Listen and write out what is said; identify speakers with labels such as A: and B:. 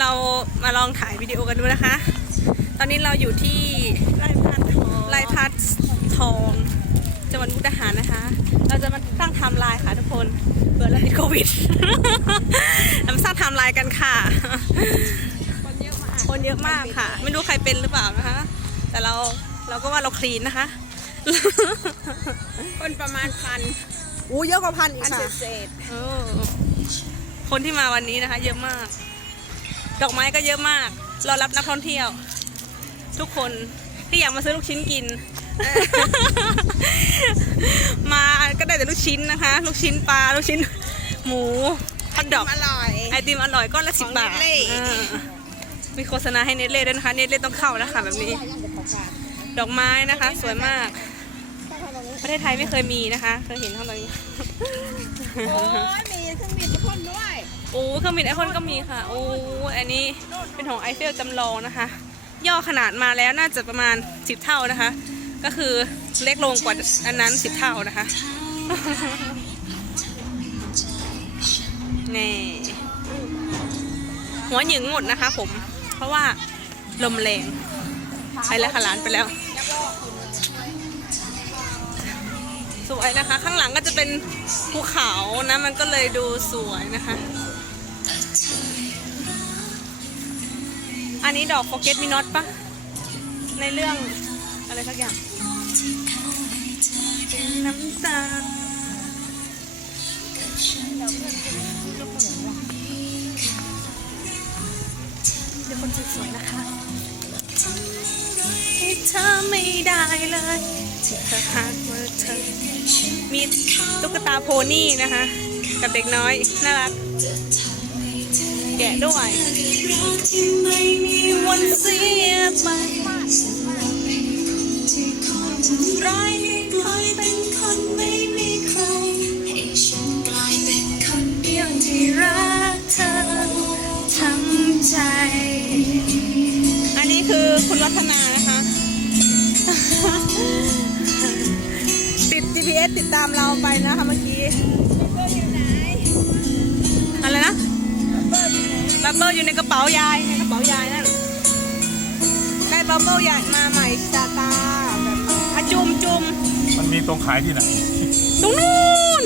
A: เรามาลองถ่ายวิดีโอกันดูนะคะ ตอนนี้เราอยู่ที่
B: ไล่พันทอง
A: ไร่พัดทองจังหวัดมุกดาหารนะคะ เราจะมาตั้งไทม์ไลน์ค่ะทุกคนเผื่อเราติดโควิดเรามาสร้างไทม์ไลน์กันค่ะ
B: คนเยอะมาก
A: คนเยอะมากค่ะ ไม่รู้ใครเป็นหรือเปล่านะคะ แต่เราเราก็ว่าเราคลีนนะคะ
B: คนประมาณพัน
A: อู้เยอะกว่าพันอีก
B: พัน
A: ค่ะ
B: เศษ
A: เออคนที่มาวันนี้นะคะ เยอะมาก ดอกไม้ก็เยอะมากรอรับนักท่องเที่ยว ทุกคนที่อยากมาซื้อลูกชิ้นกิน มาก็ได้แต่ลูกชิ้นนะคะ ลูกชิ้นปลาลูกชิ้น หมูฮอทดอก
B: อร่อย
A: ไอติมอร่อยก้อนละ
B: ข
A: สิ
B: อบง
A: บาท
B: เนตเล่
A: อ่ามีโฆษณาให้เนตเล่ด้วยนะคะ เนตเล่ต้องเข้านะคะแบบนี้ ดอกไม้นะคะ สวยมาก ประเทศไทยไม่เคยมีนะคะ เคยเห็นเท่านี้
B: โอ้ยมีเครื่องบินทุกคนด้วย
A: โอ้เครื่องบินไอคอนก็มีค่ะโอ้อันนี้เป็นของไอเฟลจำลองนะคะ ย่อขนาดมาแล้วน่าจะประมาณ 10 เท่านะคะ ก็คือเล็กลงกว่าอันนั้น 10 เท่านะคะนี่หัวหยิงหมดนะคะผม เพราะว่าลมแรงไปแล้วค่ะหลานไปแล้ว สวยนะคะ ข้างหลังก็จะเป็นภูเขานะ มันก็เลยดูสวยนะคะ อันนี้ดอก forget me not ปะในเรื่องอะไรสักอย่างน้ำตาเดี๋ยวคนสวยๆนะคะให้เธอไม่ได้เลยที่เธอหากว่าเธอมีตุ๊กตาโพนี่นะคะ กับเด็กน้อย น่ารัก แกะด้วย
C: ไปที่คอยทำร้ายให้กลายเป็นคนไม่มีใคร ให้ฉันกลายเป็นคนเดียวที่รักเธอทั้งใจ
A: อันนี้คือคุณวัฒนานะคะ ติด GPS ติดตามเราไปนะคะเมื่อกี้อะไรนะบับเบิ้ลอยู่ในกระเป๋ายายในกระเป๋ายาย นั่นได้บับเบิ้ลใหญ่มาใหม่ตาตาแบบนี้อะจุ่มจุ่ม
D: มันมีตรงขายที่ไหน
A: ตรงนู้น